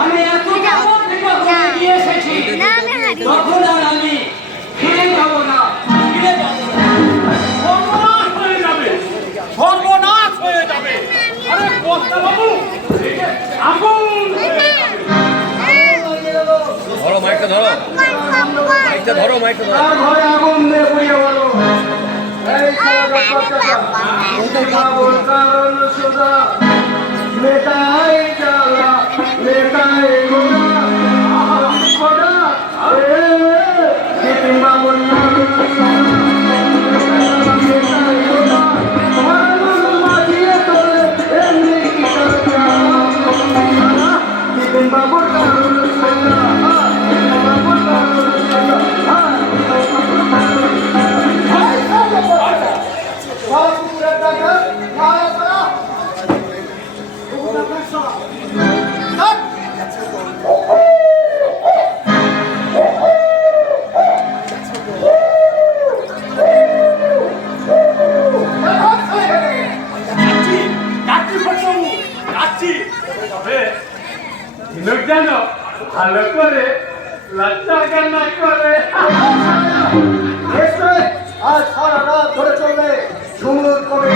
আমি এত বছর থেকে ওখানে গিয়ে এসেছি, তখন আর আমি ফিরে যাব না, ফিরে যাব না। সর্বনাশ হয়ে যাবে, সর্বনাশ হয়ে যাবে। আরে কর্তা বাবু, আগুন হয়ে যাবে। ধরো মাইকটা ধরো, মাইকটা ধরো, মাইকটা ধরো। তার ঘরে আগুন দিয়ে পুড়িয়ে বলো, এই বাবুর কারণ সুদা মেটাই জ্বালা মেটাই গোনা গোনা বিপিন বাবুর নাম মেটাই গোনা মাঝিয়ে তোলে এমনি কি বিপিন বাবুর কারণ সুদা বাবুর কারণ সুদা জানো ভালো করে লজ্জা কান্না করে আজ সারা রাত ধরে চলবে সুমুর কবে